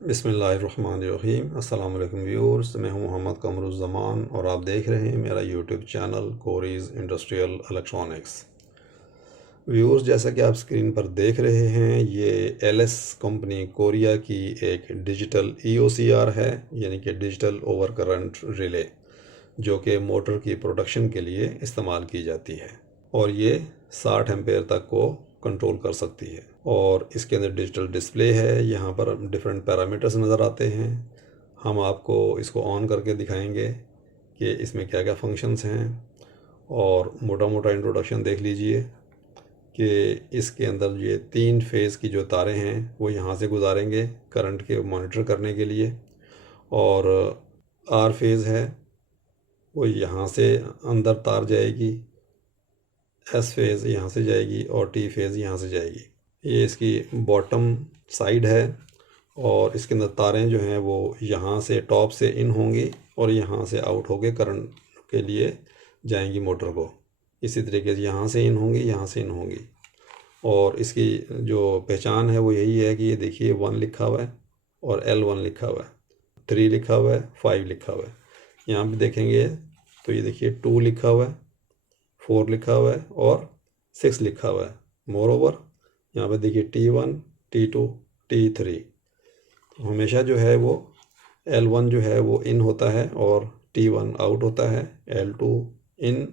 बिस्मिल्लाहिर्रहमानिर्रहीम। अस्सलाम वालेकुम व्यूअर्स, मैं हूं मोहम्मद कमरुज़्ज़मान और आप देख रहे हैं मेरा यूट्यूब चैनल कोरीज़ इंडस्ट्रियल इलेक्ट्रॉनिक्स। व्यूअर्स, जैसा कि आप स्क्रीन पर देख रहे हैं, ये एलएस कंपनी कोरिया की एक डिजिटल ईओसीआर है, यानी कि डिजिटल ओवर करंट रिले, जो कि मोटर की प्रोडक्शन के लिए इस्तेमाल की जाती है और ये 60 एम्पेयर तक को कंट्रोल कर सकती है। और इसके अंदर डिजिटल डिस्प्ले है, यहाँ पर डिफरेंट पैरामीटर्स नज़र आते हैं। हम आपको इसको ऑन करके दिखाएंगे कि इसमें क्या क्या फंक्शंस हैं। और मोटा मोटा इंट्रोडक्शन देख लीजिए कि इसके अंदर ये 3 फेज़ की जो तारें हैं वो यहाँ से गुजारेंगे करंट के मॉनिटर करने के लिए, और आर फेज़ है वो यहाँ से अंदर तार जाएगी, एस फेज़ यहाँ से जाएगी और टी फेज़ यहाँ से जाएगी। ये इसकी बॉटम साइड है और इसके अंदर तारें जो हैं वो यहाँ से टॉप से इन होंगी और यहाँ से आउट होके करंट के लिए जाएंगी मोटर को। इसी तरीके से यहाँ से इन होंगी, यहाँ से इन होंगी। और इसकी जो पहचान है वो यही है कि ये देखिए 1 लिखा हुआ है और L1 लिखा हुआ है, 3 लिखा हुआ है, 5 लिखा हुआ है। यहाँ पे देखेंगे तो ये देखिए 2 लिखा हुआ है, 4 लिखा हुआ है और 6 लिखा हुआ है। मोर ओवर यहाँ पे देखिए T1, T2, T3। तो हमेशा जो है वो L1 जो है वो इन होता है और T1 आउट होता है, L2 इन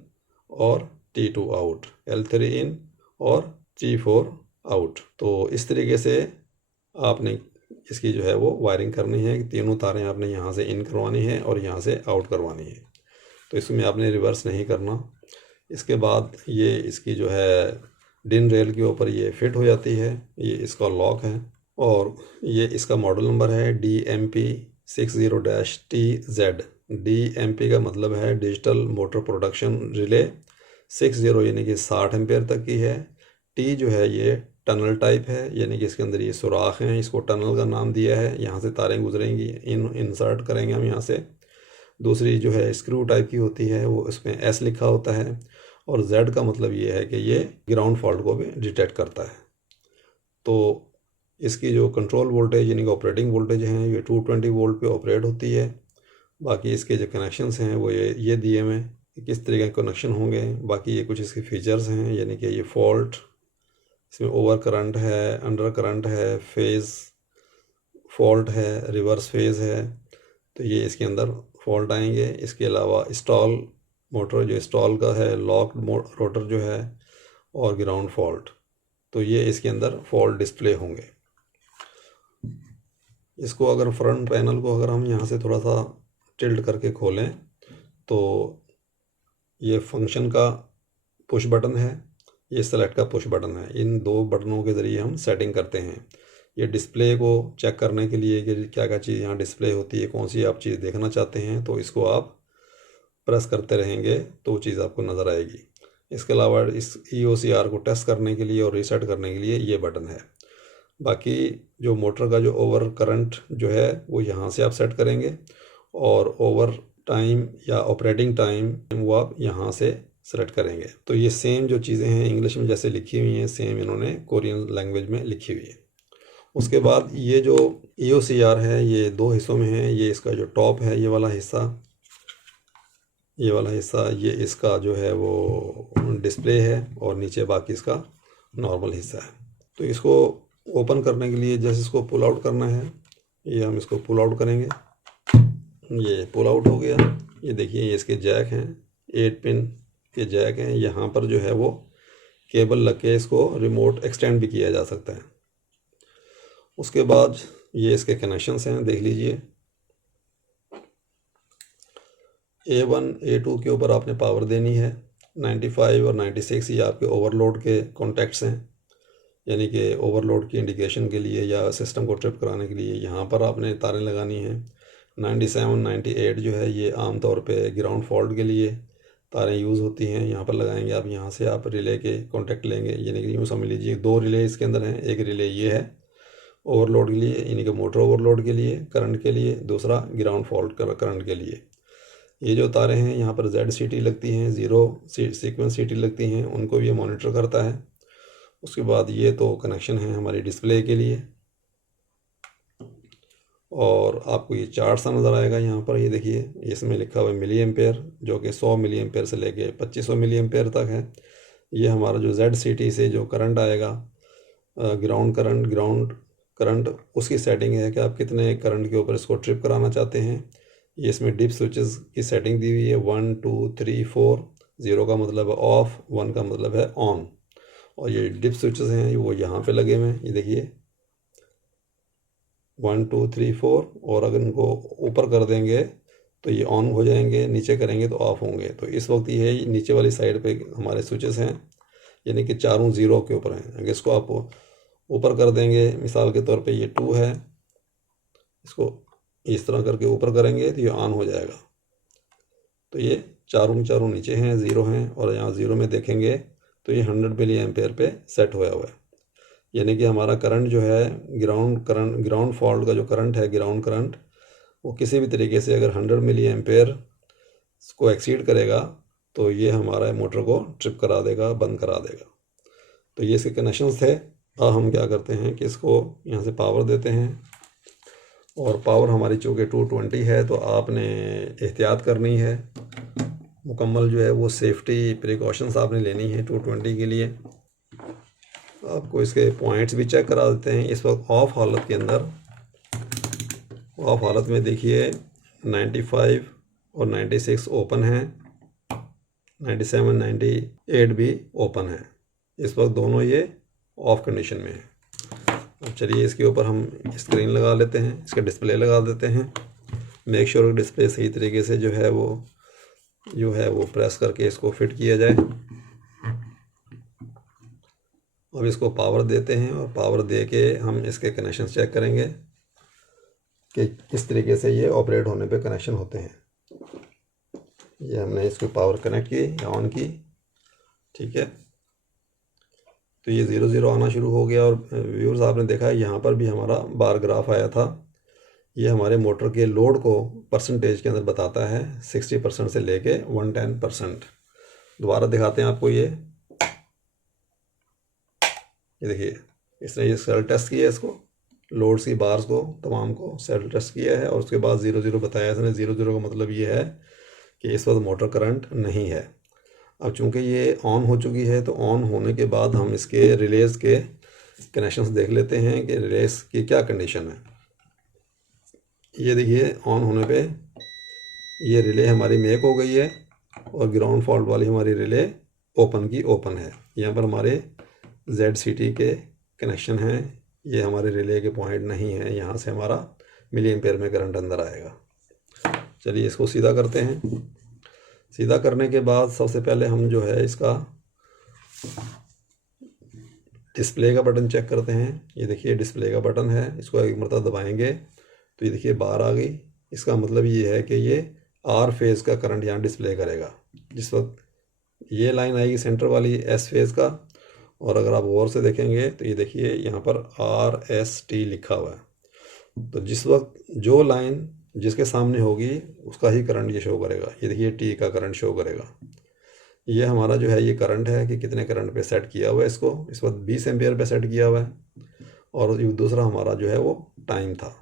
और T2 आउट, L3 इन और T4 आउट। तो इस तरीके से आपने इसकी जो है वो वायरिंग करनी है कि तीनों तारें आपने यहाँ से इन करवानी है और यहाँ से आउट करवानी है। तो इसमें आपने रिवर्स नहीं करना। इसके बाद ये इसकी जो है डिन रेल के ऊपर ये फिट हो जाती है, ये इसका लॉक है और ये इसका मॉडल नंबर है DMP60-TZ। DMP का मतलब है डिजिटल मोटर प्रोडक्शन रिले 60, यानी कि 60 एम्पेयर तक की है। टी जो है ये टनल टाइप है, यानी कि इसके अंदर ये सुराख हैं, इसको टनल का नाम दिया है। यहाँ से तारें गुजरेंगी, इंसर्ट करेंगे हम यहाँ से। दूसरी जो है स्क्रू टाइप की होती है, वो इसमें एस लिखा होता है। और जेड का मतलब ये है कि ये ग्राउंड फॉल्ट को भी डिटेक्ट करता है। तो इसकी जो कंट्रोल वोल्टेज यानी कि ऑपरेटिंग वोल्टेज हैं ये 220 वोल्ट पे ऑपरेट होती है। बाकी इसके जो कनेक्शंस हैं वो ये दिए हुए हैं कि किस तरीके के कनेक्शन होंगे। बाकी ये कुछ इसके फीचर्स हैं, यानी कि ये फॉल्ट, इसमें ओवर करंट है, अंडर करंट है, फेज़ फॉल्ट है, रिवर्स फेज़ है। तो ये इसके अंदर फॉल्ट आएंगे। इसके अलावा स्टॉल मोटर जो स्टॉल का है, लॉक रोटर जो है, और ग्राउंड फॉल्ट, तो ये इसके अंदर फॉल्ट डिस्प्ले होंगे। इसको अगर फ्रंट पैनल को अगर हम यहाँ से थोड़ा सा टिल्ट करके खोलें तो ये फंक्शन का पुश बटन है, ये सेलेक्ट का पुश बटन है। इन दो बटनों के ज़रिए हम सेटिंग करते हैं। ये डिस्प्ले को चेक करने के लिए कि क्या क्या चीज़ यहाँ डिस्प्ले होती है, कौन सी आप चीज़ देखना चाहते हैं, तो इसको आप प्रेस करते रहेंगे तो वो चीज़ आपको नज़र आएगी। इसके अलावा इस EOCR को टेस्ट करने के लिए और रीसेट करने के लिए ये बटन है। बाकी जो मोटर का जो ओवर करंट जो है वो यहाँ से आप सेट करेंगे और ओवर टाइम या ऑपरेटिंग टाइम वो आप यहाँ से सेलेक्ट करेंगे। तो ये सेम जो चीज़ें हैं इंग्लिश में जैसे लिखी हुई हैं, सेम इन्होंने कोरियन लैंग्वेज में लिखी हुई है। उसके बाद ये जो EOCR है ये 2 हिस्सों में है। ये इसका जो टॉप है ये वाला हिस्सा, ये इसका जो है वो डिस्प्ले है और नीचे बाकी इसका नॉर्मल हिस्सा है। तो इसको ओपन करने के लिए जैसे इसको पुल आउट करना है, ये हम इसको पुल आउट करेंगे। ये पुल आउट हो गया। ये देखिए ये इसके जैक हैं, 8 पिन के जैक हैं। यहाँ पर जो है वो केबल लग के इसको रिमोट एक्सटेंड भी किया जा सकता है। उसके बाद ये इसके कनेक्शंस हैं, देख लीजिए। A1 A2 के ऊपर आपने पावर देनी है। 95 और 96 ये आपके ओवरलोड के कॉन्टैक्ट्स हैं, यानी कि ओवरलोड की इंडिकेशन के लिए या सिस्टम को ट्रिप कराने के लिए यहाँ पर आपने तारें लगानी हैं। 97 98 जो है ये आम तौर पे ग्राउंड फॉल्ट के लिए तारें यूज़ होती हैं, यहाँ पर लगाएंगे आप। यहाँ से आप रिले के कॉन्टैक्ट लेंगे, यानी कि यूँ समझ लीजिए 2 रिले इसके अंदर हैं। एक रिले ये है ओवरलोड के लिए, यानी कि मोटर ओवरलोड के लिए करंट के लिए, दूसरा ग्राउंड फॉल्ट करंट के लिए। ये जो तारें हैं यहाँ पर ZCT लगती हैं, 0 सीक्वेंस CT लगती हैं, उनको भी ये मॉनिटर करता है। उसके बाद ये तो कनेक्शन है हमारी डिस्प्ले के लिए। और आपको ये चार्ट सा नज़र आएगा यहाँ पर। ये देखिए इसमें लिखा हुआ है मिली एम्पेयर, जो कि 100 मिली एम्पेयर से लेके 2500 मिली एम्पेयर तक है। ये हमारा जो ZCT से जो करंट आएगा, ग्राउंड करंट, उसकी सेटिंग है कि आप कितने करंट के ऊपर इसको ट्रिप कराना चाहते हैं। ये इसमें डिप स्विचेस की सेटिंग दी हुई है, 1 2 3 4। 0 का मतलब है ऑफ, 1 का मतलब है ऑन। और ये डिप स्विचेस हैं वो यहाँ पे लगे हुए हैं, ये देखिए 1 2 3 4। और अगर इनको ऊपर कर देंगे तो ये ऑन हो जाएंगे, नीचे करेंगे तो ऑफ होंगे। तो इस वक्त ये नीचे वाली साइड पे हमारे स्विचेस हैं, यानी कि चारों 0 के ऊपर हैं। अगर इसको आप ऊपर कर देंगे, मिसाल के तौर पे ये 2 है, इसको इस तरह करके ऊपर करेंगे तो ये ऑन हो जाएगा। तो ये चारों के चारों नीचे हैं, 0 हैं। और यहाँ 0 में देखेंगे तो ये 100 मिली एम्पेयर पे सेट हुआ हुआ है। यानी कि हमारा करंट जो है, ग्राउंड फॉल्ट का जो करंट है, ग्राउंड करंट, वो किसी भी तरीके से अगर 100 मिली एम्पेयर को एक्सीड करेगा तो ये हमारा मोटर को ट्रिप करा देगा, बंद करा देगा। तो ये इसके कनेक्शंस थे। अब हम क्या करते हैं कि इसको यहाँ से पावर देते हैं। और पावर हमारी चूँकि 220 है तो आपने एहतियात करनी है, मुकम्मल जो है वो सेफ्टी प्रिकॉशंस आपने लेनी है 220 के लिए। आपको इसके पॉइंट्स भी चेक करा देते हैं। इस वक्त ऑफ हालत के अंदर, ऑफ हालत में देखिए 95 और 96 ओपन है, 97 98 भी ओपन है। इस वक्त दोनों ये ऑफ कंडीशन में है। अब चलिए इसके ऊपर हम स्क्रीन लगा लेते हैं, इसका डिस्प्ले लगा देते हैं। मेक श्योर डिस्प्ले सही तरीके से जो है वो प्रेस करके इसको फिट किया जाए। अब इसको पावर देते हैं और पावर दे के हम इसके कनेक्शन चेक करेंगे कि किस तरीके से ये ऑपरेट होने पे कनेक्शन होते हैं। ये हमने इसको पावर कनेक्ट की या ऑन की, ठीक है। तो ये 0 0 आना शुरू हो गया। और व्यूअर्स आपने देखा है यहाँ पर भी हमारा बार ग्राफ आया था। ये हमारे मोटर के लोड को परसेंटेज के अंदर बताता है, 60% से लेके 110%। दोबारा दिखाते हैं आपको। ये देखिए इसने ये सेल टेस्ट किया है, इसको लोड्स की बार्स को तमाम को सेल टेस्ट किया है और उसके बाद 0 0 बताया इसने। 0 0 का मतलब ये है कि इस वक्त मोटर करंट नहीं है। अब चूंकि ये ऑन हो चुकी है तो ऑन होने के बाद हम इसके रिलेज के कनेक्शंस देख लेते हैं कि रिलेज की क्या कंडीशन है। ये देखिए ऑन होने पे ये रिले हमारी मेक हो गई है और ग्राउंड फॉल्ट वाली हमारी रिले ओपन की ओपन है। यहाँ पर हमारे ZCT के कनेक्शन हैं, ये हमारे रिले के पॉइंट नहीं है। यहाँ से हमारा मिली एम्पेयर में करंट अंदर आएगा। चलिए इसको सीधा करते हैं। सीधा करने के बाद सबसे पहले हम जो है इसका डिस्प्ले का बटन चेक करते हैं। ये देखिए डिस्प्ले का बटन है, इसको एक मरतबा दबाएंगे तो ये देखिए बाहर आ गई। इसका मतलब ये है कि ये R फेज़ का करंट यहाँ डिस्प्ले करेगा। जिस वक्त ये लाइन आएगी सेंटर वाली S फेज़ का, और अगर आप गौर से देखेंगे तो ये देखिए यहाँ पर RST लिखा हुआ है। तो जिस वक्त जो लाइन जिसके सामने होगी उसका ही करंट ये शो करेगा। ये देखिए T का करंट शो करेगा। ये हमारा जो है ये करंट है कि कितने करंट पे सेट किया हुआ है इसको। इस वक्त 20 एम्पियर पे सेट किया हुआ है। और दूसरा हमारा जो है वो टाइम था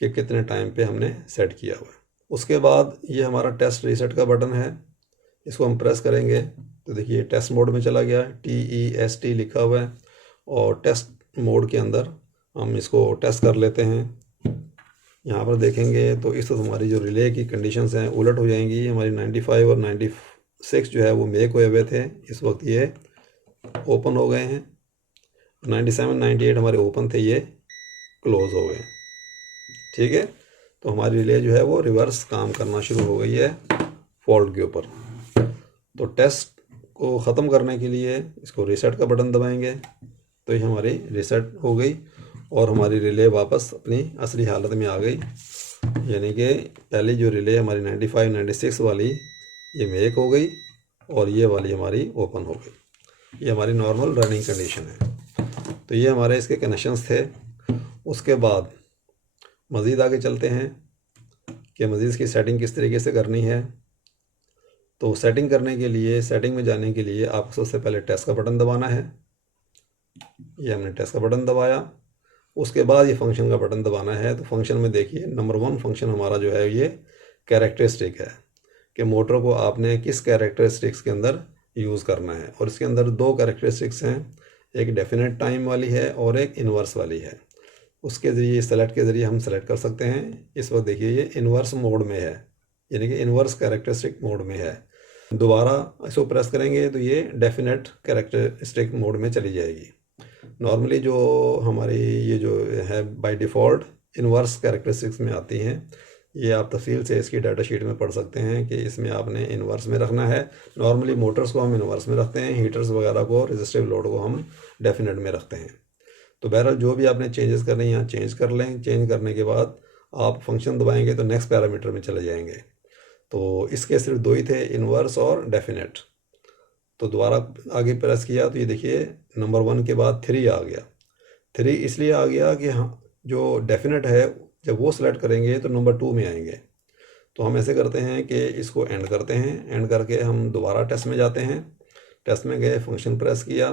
कि कितने टाइम पे हमने सेट किया हुआ है। उसके बाद ये हमारा टेस्ट रीसेट का बटन है, इसको हम प्रेस करेंगे तो देखिए टेस्ट मोड में चला गया, TEST लिखा हुआ है। और टेस्ट मोड के अंदर हम इसको टेस्ट कर लेते हैं। यहाँ पर देखेंगे तो इस वक्त हमारी जो रिले की कंडीशंस हैं उलट हो जाएंगी। हमारी 95 और 96 जो है वो मेक हुए थे, इस वक्त ये ओपन हो गए हैं। 97 98 हमारे ओपन थे, ये क्लोज हो गए। ठीक है, तो हमारी रिले जो है वो रिवर्स काम करना शुरू हो गई है फॉल्ट के ऊपर। तो टेस्ट को ख़त्म करने के लिए इसको रीसेट का बटन दबाएंगे तो ये हमारी रीसेट हो गई और हमारी रिले वापस अपनी असली हालत में आ गई। यानी कि पहली जो रिले हमारी 95 96 वाली ये मेक हो गई और ये वाली हमारी ओपन हो गई। ये हमारी नॉर्मल रनिंग कंडीशन है। तो ये हमारे इसके कनेक्शंस थे। उसके बाद मज़ीद आगे चलते हैं कि मज़ीद इसकी सेटिंग किस तरीके से करनी है। तो सेटिंग करने के लिए, सेटिंग में जाने के लिए आपको सबसे पहले टेस्ट का बटन दबाना है। ये हमने टेस्ट का बटन दबाया उसके बाद ये फंक्शन का बटन दबाना है। तो फंक्शन में देखिए नंबर 1 फंक्शन हमारा जो है ये कैरेक्टरिस्टिक है कि मोटर को आपने किस कैरेक्टरिस्टिक्स के अंदर यूज़ करना है। और इसके अंदर 2 कैरेक्टरिस्टिक्स हैं, एक डेफिनेट टाइम वाली है और एक इन्वर्स वाली है। उसके ज़रिए सेलेक्ट के ज़रिए हम सेलेक्ट कर सकते हैं। इस वक्त देखिए ये इन्वर्स मोड में है, यानी कि इन्वर्स कैरेक्टरिस्टिक मोड में है। दोबारा इसको प्रेस करेंगे तो ये डेफिनेट कैरेक्टरिस्टिक मोड में चली जाएगी। नॉर्मली जो हमारी ये जो है बाय डिफ़ॉल्ट इन्वर्स कैरेक्टरिस्टिक्स में आती हैं। ये आप तफसील से इसकी डाटा शीट में पढ़ सकते हैं कि इसमें आपने इन्वर्स में रखना है। नॉर्मली मोटर्स को हम इन्वर्स में रखते हैं, हीटर्स वगैरह को, रेजिस्टिव लोड को हम डेफिनेट में रखते हैं। तो बहरहाल जो भी आपने चेंजेस करने हैं यहाँ चेंज कर लें। चेंज करने के बाद आप फंक्शन दबाएंगे तो नेक्स्ट पैरामीटर में चले जाएंगे। तो इसके सिर्फ 2 ही थे, इन्वर्स और डेफिनेट। तो दोबारा आगे प्रेस किया तो ये देखिए नंबर 1 के बाद 3 आ गया। 3 इसलिए आ गया कि हाँ जो डेफिनेट है जब वो सेलेक्ट करेंगे तो नंबर 2 में आएंगे। तो हम ऐसे करते हैं कि इसको एंड करते हैं। एंड करके हम दोबारा टेस्ट में जाते हैं। टेस्ट में गए, फंक्शन प्रेस किया।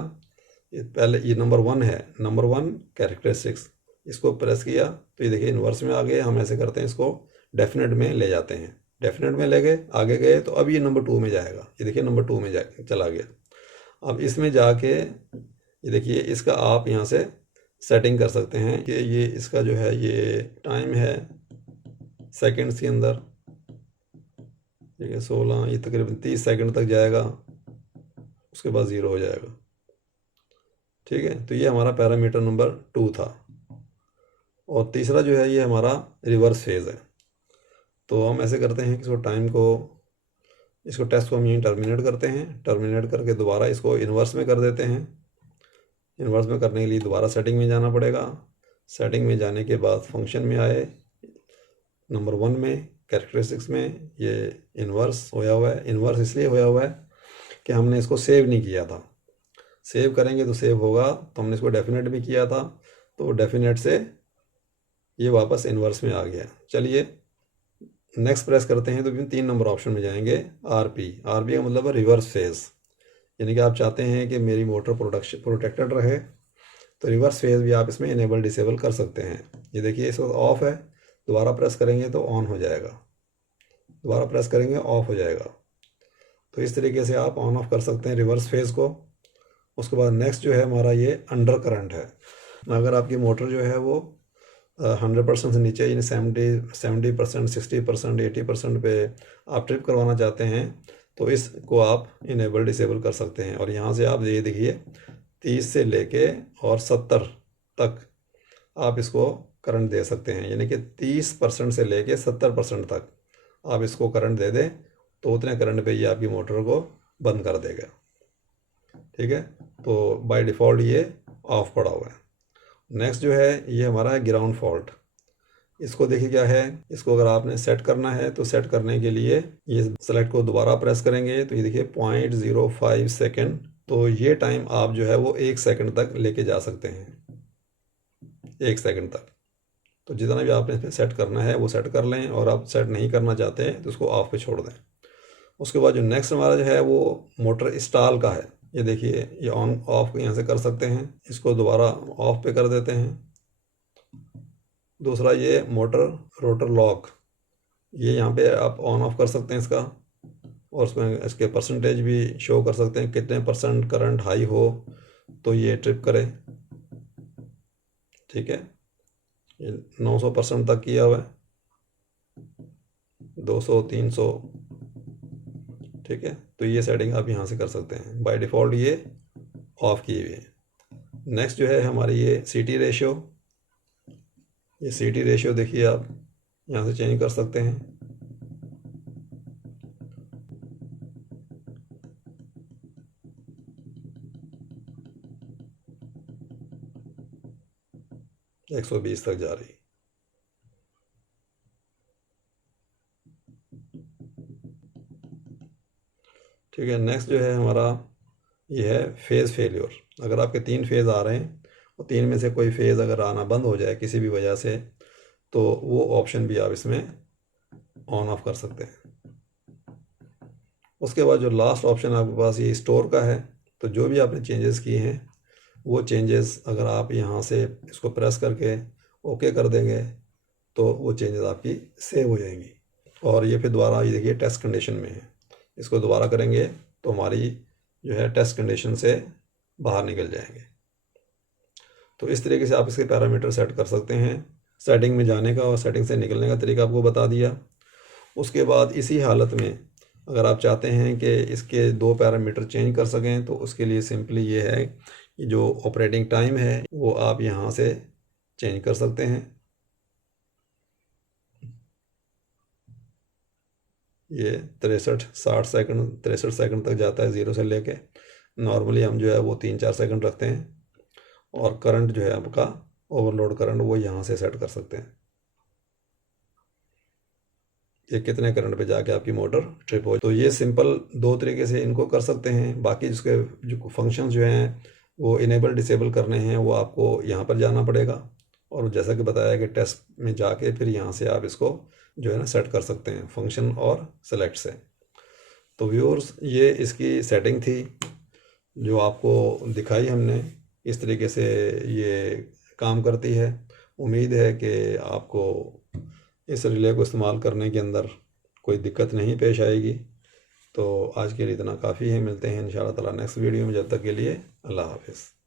ये पहले ये नंबर 1 है, नंबर 1 कैरेक्टरिस्टिक्स, इसको प्रेस किया तो ये देखिए इन्वर्स में आ गए। हम ऐसे करते हैं, इसको डेफिनेट में ले जाते हैं। डेफिनेट में ले गए, आगे गए तो अब ये नंबर 2 में जाएगा। ये देखिए नंबर 2 में चला गया। अब इसमें जाके ये देखिए इसका आप यहाँ से सेटिंग कर सकते हैं कि ये इसका जो है ये टाइम है सेकंड्स के अंदर, ठीक है 16, ये तकरीबन 30 सेकंड तक जाएगा, उसके बाद 0 हो जाएगा। ठीक है, तो ये हमारा पैरामीटर नंबर 2 था। और तीसरा जो है ये हमारा रिवर्स फेज़ है। तो हम ऐसे करते हैं कि इसको टेस्ट को हम यहीं टर्मिनेट करते हैं। टर्मिनेट करके दोबारा इसको इन्वर्स में कर देते हैं। इन्वर्स में करने के लिए दोबारा सेटिंग में जाना पड़ेगा। सेटिंग में जाने के बाद फंक्शन में आए, नंबर 1 में कैरेक्टरिस्टिक्स में ये इन्वर्स होया हुआ है। इन्वर्स इसलिए होया हुआ है कि हमने इसको सेव नहीं किया था। सेव करेंगे तो सेव होगा, तो हमने इसको डेफिनेट भी किया था, तो डेफिनेट से ये वापस इन्वर्स में आ गया। चलिए नेक्स्ट प्रेस करते हैं तो 3 नंबर ऑप्शन में जाएंगे। आरपी का मतलब है रिवर्स फेज़, यानी कि आप चाहते हैं कि मेरी मोटर प्रोटेक्टेड रहे तो रिवर्स फेज़ भी आप इसमें इनेबल डिसेबल कर सकते हैं। ये देखिए इस वक्त ऑफ है, दोबारा प्रेस करेंगे तो ऑन हो जाएगा, दोबारा प्रेस करेंगे ऑफ हो जाएगा। तो इस तरीके से आप ऑन ऑफ कर सकते हैं रिवर्स फेज़ को। उसके बाद नेक्स्ट जो है हमारा ये अंडर करंट है। अगर आपकी मोटर जो है वो 100% से नीचे, यानी 70%, 60%, 80% पे आप ट्रिप करवाना चाहते हैं तो इसको आप इनेबल डिसेबल कर सकते हैं। और यहाँ से आप ये देखिए 30 से लेके और 70 तक आप इसको करंट दे सकते हैं, यानी कि 30% से लेके 70% तक आप इसको करंट दे दें तो उतने करंट पे ये आपकी मोटर को बंद कर देगा। ठीक है, तो बाय डिफ़ॉल्ट ये ऑफ पड़ा हुआ है। नेक्स्ट जो है ये हमारा है ग्राउंड फॉल्ट। इसको देखिए क्या है, इसको अगर आपने सेट करना है तो सेट करने के लिए ये सेलेक्ट को दोबारा प्रेस करेंगे तो ये देखिए 0.05 सेकेंड। तो ये टाइम आप जो है वो 1 सेकंड तक लेके जा सकते हैं, 1 सेकंड तक। तो जितना भी आपने इसमें सेट करना है वो सेट कर लें, और आप सेट नहीं करना चाहते हैं तो उसको ऑफ पे छोड़ दें। उसके बाद जो नेक्स्ट हमारा जो है वो मोटर स्टॉल का है। ये देखिए ये ऑन ऑफ यहाँ से कर सकते हैं, इसको दोबारा ऑफ पे कर देते हैं। दूसरा ये मोटर रोटर लॉक, ये यहाँ पे आप ऑन ऑफ कर सकते हैं इसका, और उसमें इसके परसेंटेज भी शो कर सकते हैं, कितने % करंट हाई हो तो ये ट्रिप करे। ठीक है, ये 900% तक किया हुआ है, 200, 300। ठीक है, तो ये सेटिंग आप यहाँ से कर सकते हैं। बाय डिफ़ॉल्ट ये ऑफ़ किए हुए हैं। नेक्स्ट जो है हमारी ये सीटी रेशियो। ये सीटी रेशियो देखिए आप यहाँ से चेंज कर सकते हैं। एक 120 तक जा रही। ठीक है, नेक्स्ट जो है हमारा ये है फेज़ फेल्योर। अगर आपके 3 फेज़ आ रहे हैं और 3 में से कोई फेज़ अगर आना बंद हो जाए किसी भी वजह से, तो वो ऑप्शन भी आप इसमें ऑन ऑफ कर सकते हैं। उसके बाद जो लास्ट ऑप्शन आपके पास ये स्टोर का है। तो जो भी आपने चेंजेस किए हैं वो चेंजेस अगर आप यहाँ से इसको प्रेस करके ओके कर देंगे तो वो चेंजेस आपकी सेव हो जाएंगी। और ये फिर दोबारा ये देखिए टेस्ट कंडीशन में है, इसको दोबारा करेंगे तो हमारी जो है टेस्ट कंडीशन से बाहर निकल जाएंगे। तो इस तरीके से आप इसके पैरामीटर सेट कर सकते हैं। सेटिंग में जाने का और सेटिंग से निकलने का तरीका आपको बता दिया। उसके बाद इसी हालत में अगर आप चाहते हैं कि इसके 2 पैरामीटर चेंज कर सकें तो उसके लिए सिंपली ये है कि जो ऑपरेटिंग टाइम है वो आप यहाँ से चेंज कर सकते हैं। ये 63-60 सेकंड 63 सेकंड तक जाता है 0 से लेके। नॉर्मली हम जो है वो 3-4 सेकंड रखते हैं। और करंट जो है आपका ओवरलोड करंट वो यहाँ से सेट कर सकते हैं, ये कितने करंट पे जाके आपकी मोटर ट्रिप हो। तो ये सिंपल 2 तरीके से इनको कर सकते हैं। बाकी जिसके जो फंक्शंस जो हैं वो इनेबल डिसेबल करने हैं वो आपको यहाँ पर जाना पड़ेगा। और जैसा कि बताया कि टेस्ट में जाके फिर यहाँ से आप इसको जो है ना सेट कर सकते हैं फंक्शन और सेलेक्ट से। तो व्यूअर्स ये इसकी सेटिंग थी जो आपको दिखाई हमने, इस तरीके से ये काम करती है। उम्मीद है कि आपको इस रिले को इस्तेमाल करने के अंदर कोई दिक्कत नहीं पेश आएगी। तो आज के लिए इतना काफ़ी है, मिलते हैं इंशाअल्लाह ताला नेक्स्ट वीडियो में। जब तक के लिए अल्लाह हाफ़िज़।